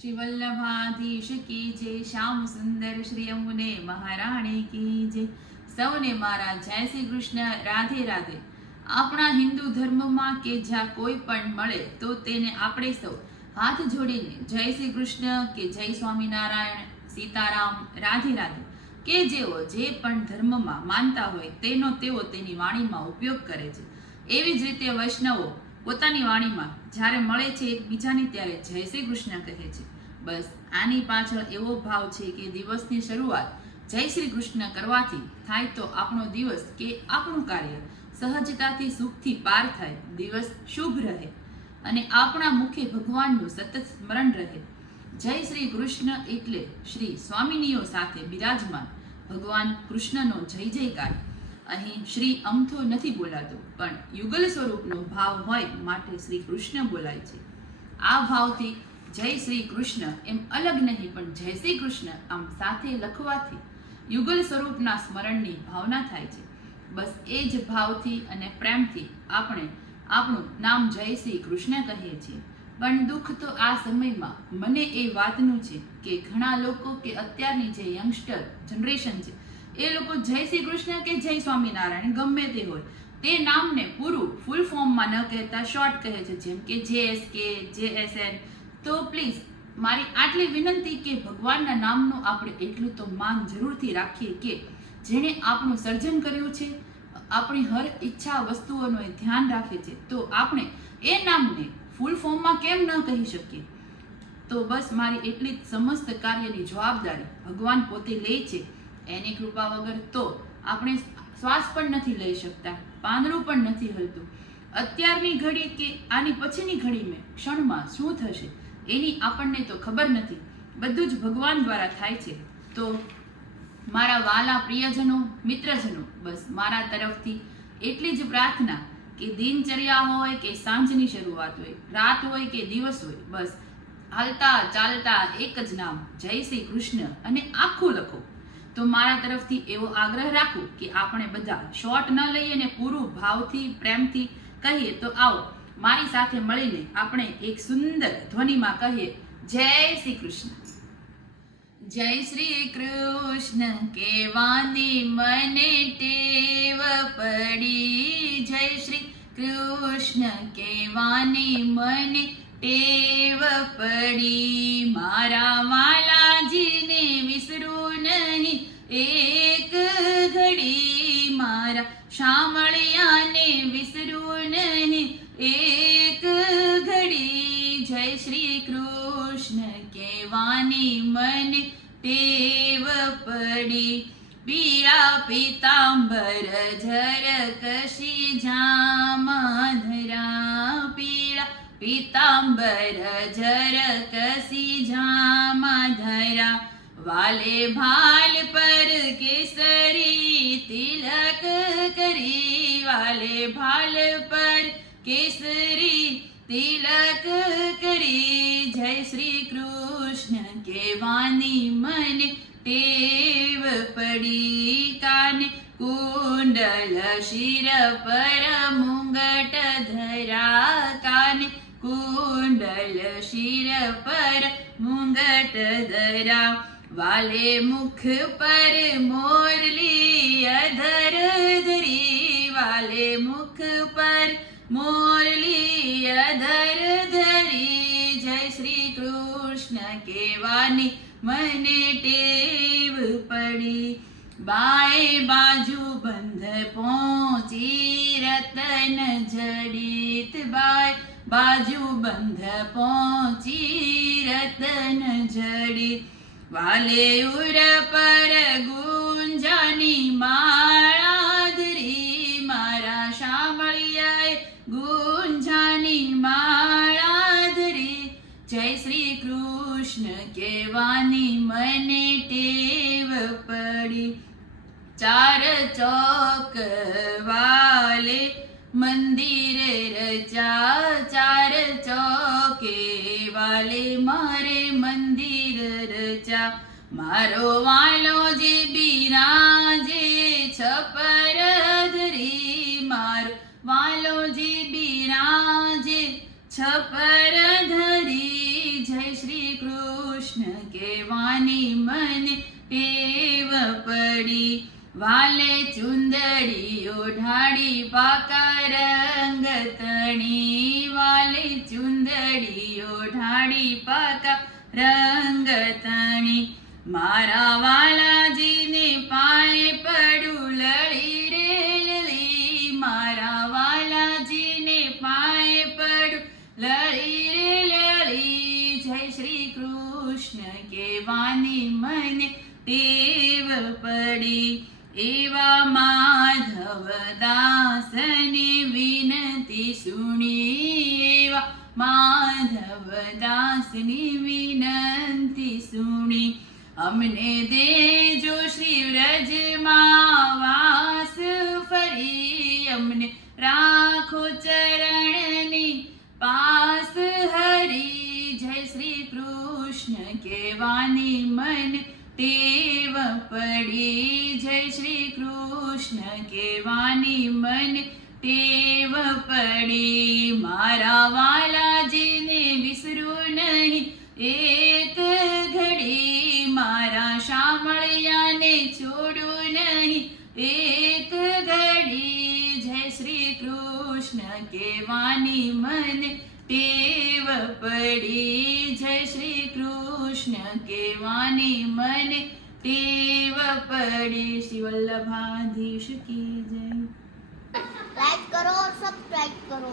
શ્રી વલ્લભાધીશ કી જય શ્યામ સુંદર શ્રી અમુને મહારાણી કી જય સૌને મારા જય શ્રી કૃષ્ણ, રાધે રાધે। આપણા હિન્દુ ધર્મમાં કે જ્યાં કોઈ પણ મળે તો તેને આપણે સૌ હાથ જોડીને જય શ્રી કૃષ્ણ કે જય સ્વામિનારાયણ, સીતારામ, રાધે રાધે। કે જેઓ જે પણ ધર્મમાં માનતા હોય તેનો તેઓ તેની વાણીમાં ઉપયોગ કરે છે। એવી જ રીતે વૈષ્ણવો પોતાની વાણીમાં જ્યારે મળે છે એકબીજાને ત્યારે જય શ્રી કૃષ્ણ કહે છે. બસ આની પાછળ એવો ભાવ છે કે દિવસની શરૂઆત જય શ્રી કૃષ્ણ કરવાથી થાય તો આપણો દિવસ કે આપણું કાર્ય સહજતાથી સુખથી પાર થાય, દિવસ શુભ રહે અને આપણા મુખે ભગવાનનું સતત સ્મરણ રહે. જય શ્રી કૃષ્ણ એટલે શ્રી સ્વામિનીઓ સાથે બિરાજમાન ભગવાન કૃષ્ણનો જય જયકાર. અહીં શ્રી અમથો નથી બોલાતો, પણ યુગલ સ્વરૂપનો ભાવ હોય માટે શ્રી કૃષ્ણ બોલાય છે. આ ભાવથી જય શ્રી કૃષ્ણ એમ અલગ નહીં, પણ જય શ્રી કૃષ્ણ આમ સાથે લખવાથી યુગલ સ્વરૂપના સ્મરણની ભાવના થાય છે. બસ એ જ ભાવથી અને પ્રેમથી આપણે આપણું નામ જય શ્રી કૃષ્ણ કહીએ છીએ. પણ દુઃખ તો આ સમયમાં મને એ વાતનું છે કે ઘણા લોકો કે અત્યારની જે યંગસ્ટર જનરેશન છે એ લોકો જય શ્રી કૃષ્ણ કે જય સ્વામિનારાયણ, ગમે તે હોય. તે નામને પૂરું ફૂલ ફોર્મમાં ન કહેતા શોર્ટ કહે છે, જેમ કે જે એસ કે જે એસ એન તો પ્લીઝ મારી આટલી વિનંતી કે ભગવાનના નામનું આપણે એટલું તો માન જરૂરથી રાખીએ કે જેણે આપણું સર્જન કર્યું છે, આપણી હર ઈચ્છા વસ્તુઓનું એ ધ્યાન રાખે છે, તો આપણે એ નામને ફૂલ ફોર્મમાં કેમ ન કહી શકીએ? તો બસ મારી એટલી જ સમસ્ત કાર્યની જવાબદારી ભગવાન પોતે લે છે. એની કૃપા વગર તો આપણે શ્વાસ પણ નથી લઈ શકતા, પાંદડું પણ નથી હલતું. અત્યારની ઘડી કે આની પછીની ઘડીમાં ક્ષણમાં શું થશે એની આપણને તો ખબર નથી. બધું જ ભગવાન દ્વારા થાય છે. તો મારા વાલા પ્રિયજનો, મિત્રજનો, બસ મારા તરફથી એટલી જ પ્રાર્થના કે દિનચર્યા હોય કે સાંજની શરૂઆત હોય, રાત હોય કે દિવસ હોય, બસ હાલતા ચાલતા એક જ નામ, જય શ્રી કૃષ્ણ અને આખું લખો. તો મારા તરફથી એવો આગ્રહ રાખું કે આપણે બધા શોર્ટ ન લઈએ ને પૂરું ભાવથી, પ્રેમથી કહીએ તો આવો. મારી સાથે મળીને આપણે એક સુંદર ધ્વનિમાં કહીએ, જય શ્રી કૃષ્ણ. જય શ્રી કૃષ્ણ, કેવાની મને ટેવ પડી. જય શ્રી કૃષ્ણ, કેવાની મને ટેવ પડી. મારા એક ઘડી જય શ્રી કૃષ્ણ કેવાની મને ટેવ પડી. પીળા પીતાંબર ઝર કશી જામાધરા પીળા. પીતાંબર ઝર કસી જામાધરા વાલે ભાલ પર કેસરી તિલક કરી. વાલે ભાલ પર કેસરી તિલક કરી, જય શ્રી કૃષ્ણ કેવાની મને ટેવ પડી. કાને કુંડલ શિર પર મુંગટ ધરા, કાને કુંડલ શિર પર મુંગટ ધરા. વાલે મુખ પર મોરલી અધર ધરી, વાલે મુખ પર મોરલી અધર ધરી જય શ્રી કૃષ્ણ કેવાની મને ટેવ પડી. બાએ બાજુ બંધ પહોંચી રતન જડિત બાય બાજુ બંધ પહોંચી રતન જડિત. વાલે ઉર પર ગુંજાની માળા ધરી શામળિયાએ ગુંજાની માળા જય શ્રી કૃષ્ણ કેવાની મને ટેવ પડી. ચાર ચોક વાલે મંદિર રચા ચાર ચોકે વાલે મારે મંદિર રચા મારો વાલો જે બિરાજે, છપર કૃષ્ણ કેવાની મને ટેવ પડી. વાલે ચુંદડીઓ ઢાળી પાકા રંગ તણી. વાલે ચુંદડીઓ ઢાળી પાકા રંગ તણી. મારા વાલાજીને પાય પડું લળી રે લળી. મારા વાલાજીને પાય પડું લડી કૃષ્ણ કેવાની મને ટેવ પડી. એવા માધવ દાસને વિનંતી સુણી. એવા માધવ દાસની વિનંતી સુણી. અમને દેજો શ્રી વ્રજમાં વાસ ફરી. અમને રાખો પડી. જય શ્રી કૃષ્ણ કેવાની મન ટેવ પડી. મારા વાલાજીને વિસરું નહીં. એક ઘડી મારા શામળિયાને છોડું નહીં. એક ઘડી જય શ્રી કૃષ્ણ કેવાની મન ટેવ પડી. જય શ્રી કૃષ્ણ કેવાની મને ટેવ પડે શ્રી વલ્લભાધીશ કી જય. લાઈક કરો સબસ્ક્રાઇબ કરો.